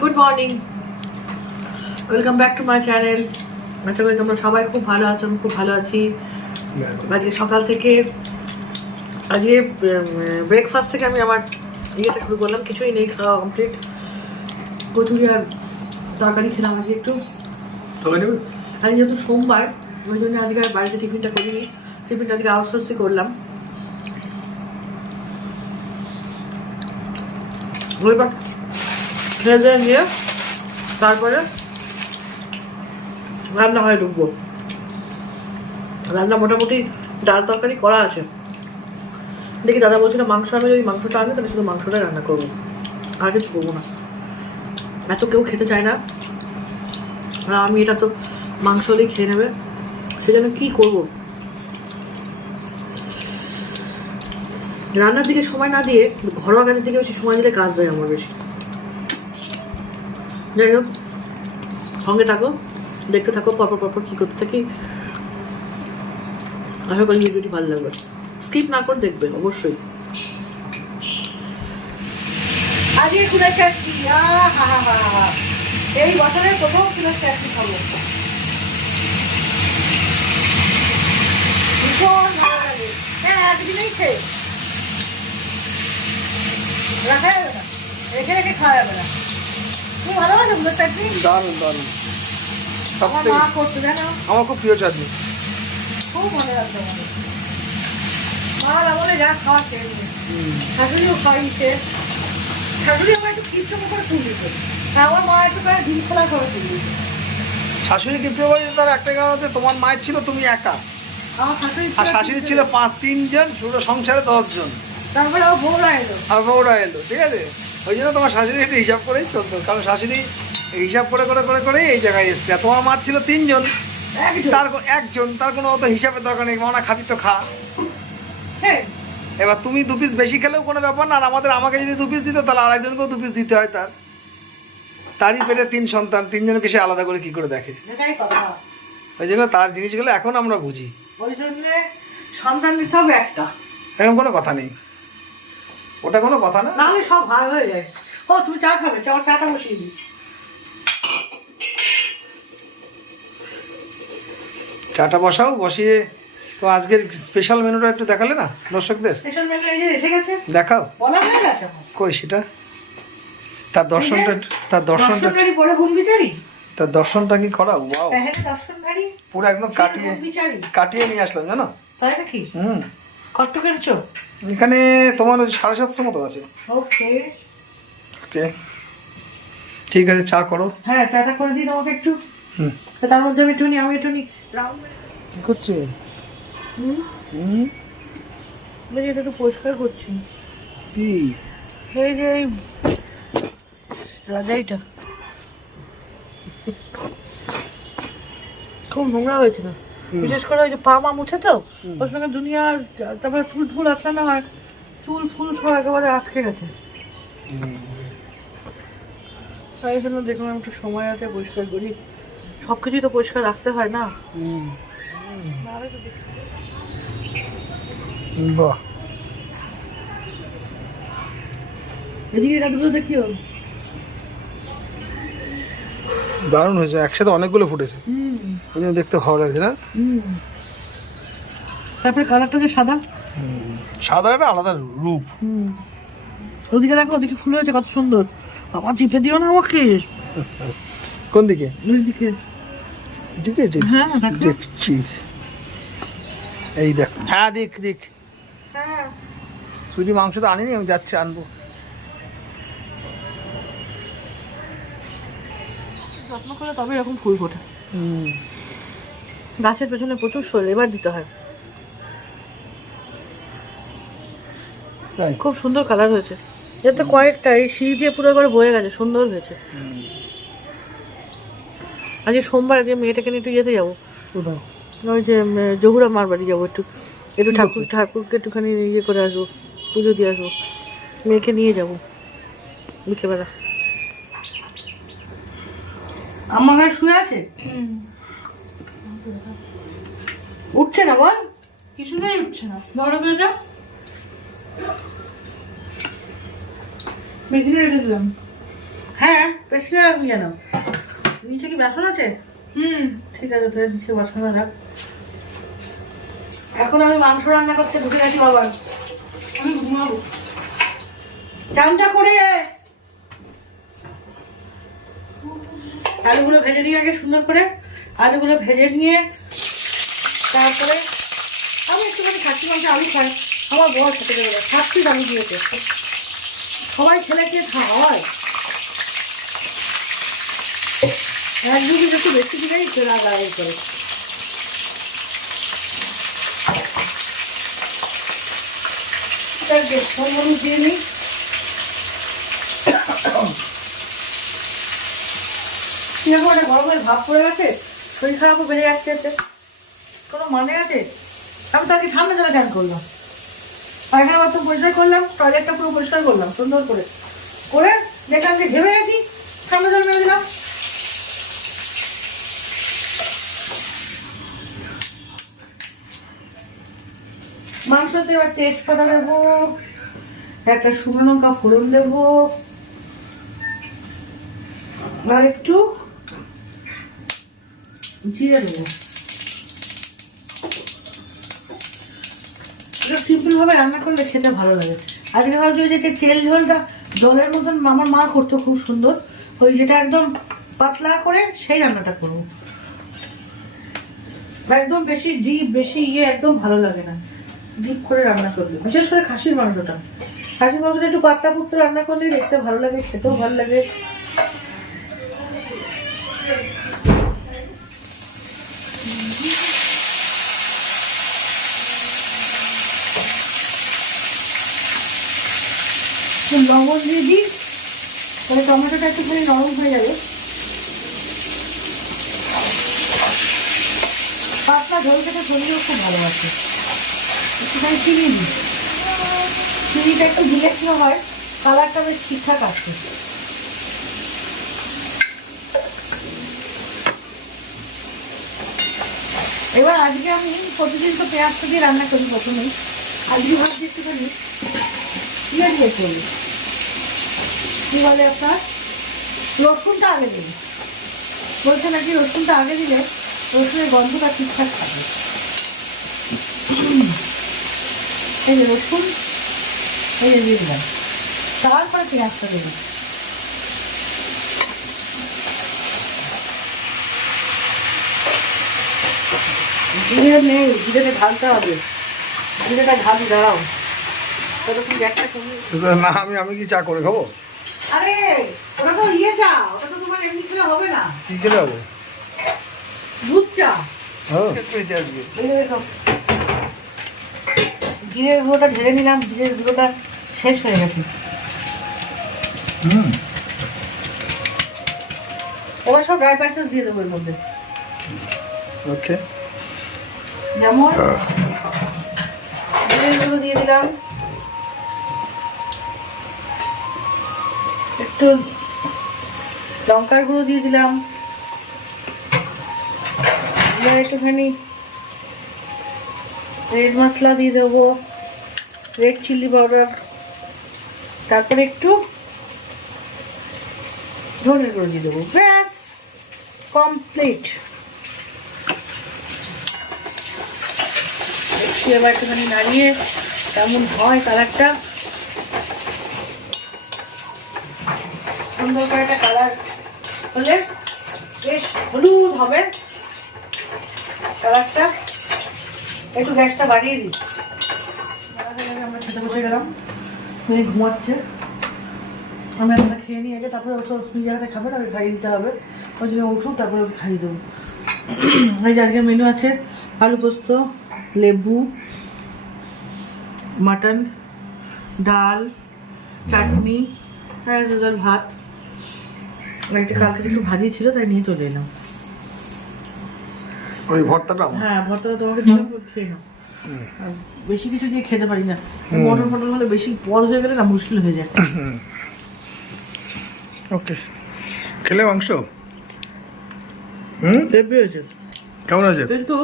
Good morning, welcome back to my channel. আশা করি তোমরা সবাই খুব ভালো আছো, আমি খুব ভালো আছি। আজকে সকাল থেকে আজকে ব্রেকফাস্ট থেকে আমি আমার ইয়েটা শুরু করলাম, কিছুই নেই, খাওয়া কমপ্লিট। কচুরি আর তরকারি খেলাম আজকে একটু। আজ যেহেতু সোমবার, ওই জন্য আজকে আর বাড়িতে টিফিনটা করিনি, টিফিনটা আজকে আউটসোর্সই করলাম। এবার খেয়ে দিয়ে নিয়ে তারপরে রান্নাঘরে ঢুকবো। রান্না মোটামুটি ডাল তরকারি করা আছে। দেখি দাদা বলছিল মাংস, আমি যদি মাংসটা আনি তাহলে শুধু মাংসটাই রান্না করবো, আর কিছু করবো না। এত কেউ খেতে চায় না, আর আমি এটা তো মাংস হলেই খেয়ে নেবে, সেই জন্য কী করবো। রান্নার দিকে সময় না দিয়ে ঘরোয়া কাজের দিকে বেশি সময় দিলে কাজ দেয় আমার বেশি। যাই হোক, সঙ্গে থাকো, দেখতে থাকো পরপর কী করতে থাকি। আশা করি ভিডিওটি ভালো লাগবে, স্কিপ না করে দেখবে অবশ্যই। আজকে কুলের চাটনি, এই বছরের প্রথম কুলের চাটনি খাবো, ভীষণ ভালো লাগে। হ্যাঁ, একদিনেই খেয়ে রাখা যাবে না, রেখে রেখে খাওয়া যাবে না। তুমি ভালোবাসো কুলের চাটনি? দারুণ দারুণ, আমার মা করতো জানো, আমার খুব প্রিয় চাটনি, খুব মনে লাগতো আমাদের মার আমলে যা খাওয়া খেয়ে নিয়ে। শাশুড়িও খাইছে, শাশুড়ি আমার একটু কিপটা করে তুল দিত, আমার মা একটু করে ডিম খোলা করে তুল দিত। শাশুড়ি গিফট করেছে তার একটা কারণ হচ্ছে তোমার মায়ের ছিল তুমি একা, আমার শাশুড়ি আর শাশুড়ি ছিল 5-3 জন, পুরো সংসারে 10 জন, তারপরে আমার বউরা এলো, আর বউরা এলো, ঠিক আছে। ওই জন্য তোমার শাশুড়ি একটু হিসাব করেই চলতো, কারণ শাশুড়ি হিসাব করে করে করে করেই এই জায়গায় এসছে। আর তোমার মার ছিল 3 জন, তার একজন, তার কোনো অত হিসাবের দরকার নেই, মানা খাবি তো খা। হ্যাঁ, এবার তুমি 2 পিস বেশি খেলেও কোনো ব্যাপার না, আর আমাকে যদি 2 পিস দিত তাহলে আরেকজনকেও 2 পিস দিতে হয়। তারই পেটে 3 সন্তান, 3 জনকে সে আলাদা করে কি করে দেখে। এটাই কথা। ওই জন্য তার জিনিসগুলো এখন আমরা বুঝি, ওই জন্য সন্তান দিতে হবে একটা, এরকম কোনো কথা নেই, ওটা কোনো কথা না। নাহলে সব ভাগ হয়ে যায়। ও তুমি চা খাবে, চাটা বসিয়ে দিই। চাটা বসাও, বসিয়ে তো আজকের স্পেশাল মেনুটা একটু দেখালে না দর্শকদের? স্পেশাল মেনু এই যে এসে গেছে, দেখাও। বলা হয়ে গেছে কই সেটা, তার দর্শনটা দর্শনধারী পরে ভূমিচারী, তার দর্শনটা কি করা, ওয়াও, হ্যাঁ দর্শনধারী পুরো একদম কাটিয়ে নিয়ে আসলাম জানো। তাই নাকি? কত কেনছো? এখানে তোমার 750 মতো আছে। ওকে ওকে, ঠিক আছে, চা করো। হ্যাঁ, চাটা করে দিই তোমাকে একটু। তার মধ্যে আমি একটুনি রাউন্ড কি করছো? এটা একটু পরিষ্কার করছি। কি এই যে এই রাজাইটা খুব নোংরা হয়েছিল, বিশেষ করে ওই যে পা মা মুছে তো, ওর সঙ্গে দুনিয়ার, তারপরে চুল ফুল আসলে না হয়, চুল ফুল সব একেবারে আটকে গেছে। তাই জন্য দেখলাম একটু সময় আছে পরিষ্কার করি, সব কিছুই তো পরিষ্কার রাখতে হয় না। বাহ, এদিকে গাছগুলো দেখিও, দারুণ হয়েছে, একসাথে অনেকগুলো ফুটেছে, ওই জন্য দেখতে ভালো লাগছে না। তারপরে কালারটা যে সাদা, সাদা একটা আলাদা রূপ। ওদিকে দেখো, ওদিকে ফুল হয়েছে কত সুন্দর। বাবা চিপে দিও না আমাকে। কোন দিকে? ওইদিকে। এদিকে? হ্যাঁ দেখছি, এই দেখ। হ্যাঁ দেখ। হ্যাঁ, শুধু মাংস তো আনিনি, আমি যাচ্ছি আনবো। যত্ন করে তবে এরকম ফুল ফোটে। গাছের পেছনে প্রচুর লেবার দিতে হয়। খুব সুন্দর কালার হয়েছে, এর তো কয়েকটা এই সিঁড়ি দিয়ে পুরো করে বয়ে গেছে, সুন্দর হয়েছে। আজকে সোমবার, আজকে মেয়েটাকে নিয়ে একটু যেতে যাবো, ওই যে জহুরা মার বাড়ি যাবো, একটু ঠাকুরকে একটুখানি ইয়ে করে আসবো, পুজো দিয়ে আসবো, মেয়েকে নিয়ে যাবো বিকেলবেলা। আমার ঘরে শুয়ে আছে, উঠছে না, বল কিছুতেই উঠছে না। ধরো তো এটা, মেশিনে রেখে দিলাম। হ্যাঁ বেশি না রাখবি কেন? নিচে কি বাসন আছে? ঠিক আছে, তাহলে নিচে বাসন রাখ। এখন আমি মাংস রান্না করতে ঢুকে গেছি বাবা, আমি ঘুমাবো। চানটা করে আলুগুলো ভেজে নিয়ে আগে সুন্দর করে আলুগুলো ভেজে নিয়ে তারপরে আমি একটুখানি খাসি মাংস আলু খাই। আমার বর খেতে দেবে না, খাচ্ছি আলু দিয়েছে। সবাই খেলে খেয়ে খাওয়ায়, একদিকে একটু বেশি দিলেই ফেরা গায়ে করে। ফোন মনে দিয়ে নিই। কিরকম একটা গরমের ভাব পড়ে গেছে, শরীর খারাপও বেড়ে যাচ্ছে, কোনো মানে আছে? আমি তো আগে ঠান্ডা জলে চান করলাম, পায়খানা বাথরুম পরিষ্কার করলাম, টয়লেটটা পুরো পরিষ্কার করলাম সুন্দর করে করে দেখলাম যে ঘেমে গেছি, ঠান্ডা জল মেরে দিলাম। মাংসতে এবার তেজপাতা দেবো, একটা শুকনো লঙ্কা ফোড়ন দেবো, আর একটু জিরে দেবো। সিম্পল ভাবে রান্না করলে খেতে ভালো লাগে। আজকে ভাবছি যে তেল ঝোলটা জলের মতন আমার মা করতো খুব সুন্দর, ওই যেটা একদম পাতলা করে সেই রান্নাটা করবো। একদম বেশি ডিপ বেশি একদম ভালো লাগে না, ডিপ করে রান্না করলে, বিশেষ করে খাসির মাংসটা একটু পাতলা পুতলা রান্না করলে দেখতে ভালো লাগে, খেতেও ভালো লাগে। লবণ দিয়ে দিই, তাহলে টমেটোটা একটুখানি নরম হয়ে যাবে। পাতলা ঝোল খেতে শরীরেও খুব ভালোবাসে। একটুখানি চিনি দিই, চিনিটা একটু দিলে কি হয়, কালারটা বেশ ঠিকঠাক আসে। এবার আজকে আমি প্রতিদিন তো পেঁয়াজটা দিয়ে রান্না করি প্রথমেই, আজকে ভাবছি একটুখানি ইয়ে দিয়ে করি, কি বলে আপনার, রসুনটা আগে দিই। বলছে নাকি রসুনটা আগে দিলে রসুনের গন্ধটা ঠিকঠাক থাকে। এই যে রসুন, এই যে দিয়ে দিলাম, তারপরে পেঁয়াজটা দেবো। জিরে নেই, জিরেটা ঢালতে হবে, জিরেটা ঢালি, দাঁড়াও ততক্ষণ গ্যাসটা কমিয়ে। না আমি কি চা করে খাবো? আরে ওটা তো ইয়ে চা, ওটা তো তোমার এমনি খেলে হবে না। কি খেলে যাবো? দুধ চা। জিরের গুঁড়োটা ঢেলে নিলাম, জিরের গুঁড়োটা শেষ হয়ে গেছে। এবার সব ড্রাই স্পাইসেস দিয়ে দেবো এর মধ্যে। ওকে, যেমন জিরের গুঁড়ো দিয়ে দিলাম, একটু লঙ্কার গুঁড়ো দিয়ে দিলাম, একটুখানি রেড মশলা দিয়ে দেবো, রেড চিলি পাউডার, তারপরে একটু ধনের গুঁড়ো দিয়ে দেবো, ব্যাস কমপ্লিট। একটু এবার একটুখানি নাড়িয়ে কেমন হয় কালারটা, সুন্দর করে একটা কালার হলে বেশ হলুদ হবে কালারটা। একটু গ্যাসটা বাড়িয়ে দিই। আমরা খেতে বসে গেলাম, মেয়ে ঘুমাচ্ছে, আমি একটা খেয়ে নিয়ে আগে, তারপরে ও তো নিজের হাতে খাবে না, ওকে খাইয়ে দিতে হবে, ওই জন্য উঠুক তারপরে ওকে খাইয়ে দেবো। এই যে আজকে মেনু আছে আলু পোস্ত, লেবু, মাটন, ডাল, চাটনি, ভাত, একটা কালকে একটু ভাজি ছিল তাই নিয়ে চলে এলাম। ওই ভর্তাটা? হ্যাঁ, ভর্তাটা তোমাকে দিলাম, খেয়ে নাও। বেশি কিছু দিয়ে খেতে পারি না, মটন ফটন হলে বেশি পদ হয়ে গেলে না মুশকিল হয়ে যায়। ওকে, খেলে মাংস? হেভি হয়েছে। কেমন আছে? কিন্তু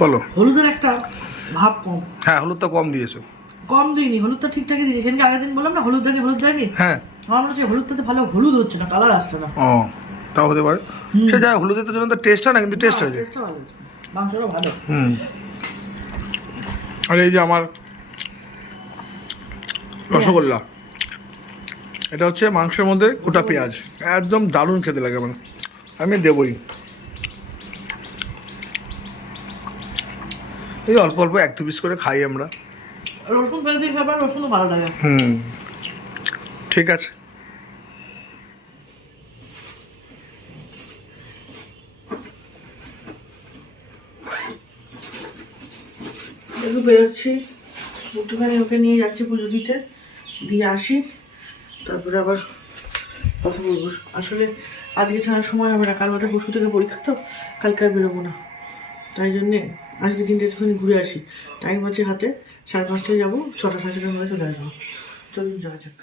বলো। হলুদের একটা ভাব কম। হ্যাঁ, হলুদটা কম দিয়েছো। কম দিইনি, হলুদটা ঠিকঠাকই দিয়েছি। সেদিন আগের দিন বললাম না হলুদ দেয়নি। হ্যাঁ, আমার মনে হচ্ছে হলুদটাতে ভালো হলুদ হচ্ছে না, কালার আসছে না। ও তাও হতে পারে, সে যাই হলুদের তো জন্য তো টেস্ট হয় না, কিন্তু টেস্ট হয়েছে। টেস্টটা ভালো হচ্ছে, মাংসটা ভালো। আর এই যে আমার রসগোল্লা, এটা হচ্ছে মাংসের মধ্যে গোটা পেঁয়াজ, একদম দারুণ খেতে লাগে, মানে আমি দেবই। এই অল্প অল্প 1-2 পিস করে খাই আমরা। রসুন ফেলতে খাবার, রসুনও ভালো লাগে। ঠিক আছে। একটু বেরোচ্ছি, একটুখানি ওকে নিয়ে যাচ্ছি পুজো দিতে, দিয়ে আসি, তারপরে আবার কথা বলবো। আসলে আজকে ছাড়ার সময় হবে না, কাল বাদে পরশু থেকে পরীক্ষা, তো কালকে আর বেরোবো না, তাই জন্যে আজকে দিনটা একটুখানি ঘুরে আসি। টাইম আছে হাতে, 5:30টায় যাবো, 6টা 6:30টার মধ্যে চলে আসবো। চলুন যাওয়া যাক।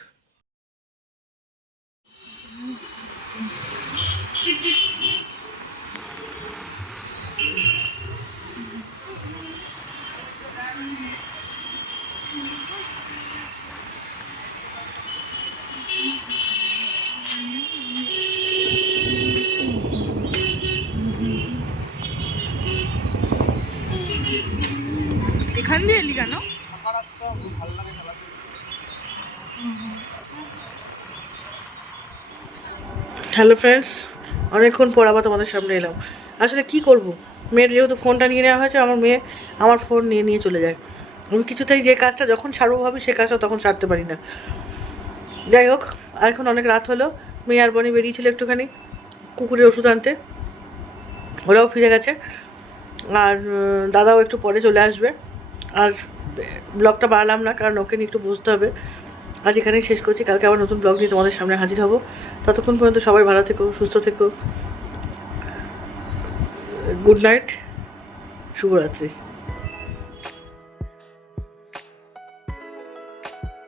এখান দিয়ে এলি কেন? হ্যালো ফ্রেন্ডস, অনেকক্ষণ পর আবার তোমাদের সামনে এলাম। আসলে কি করব, মেয়ের যেহেতু ফোনটা নিয়ে নেওয়া হয়েছে, আমার মেয়ে আমার ফোন নিয়ে নিয়ে চলে যায়। আমি কিছুতেই যে কাজটা যখন সারবো ভাবি, সে কাজটা তখন সারতে পারি না। যাই হোক, আর এখন অনেক রাত হলো, মেয়ে আর বনি বেরিয়েছিল একটুখানি কুকুরের ওষুধ আনতে, ওরাও ফিরে গেছে, আর দাদাও একটু পরে চলে আসবে। আর ব্লগটা বাড়ালাম না, কারণ ওকে নিয়ে একটু বুঝতে হবে। আজ এখানেই শেষ করছি, কালকে আবার নতুন ব্লগ নিয়ে তোমাদের সামনে হাজির হব। ততক্ষণ পর্যন্ত সবাই ভালো থেকো, সুস্থ থেকো। গুড নাইট, শুভরাত্রি।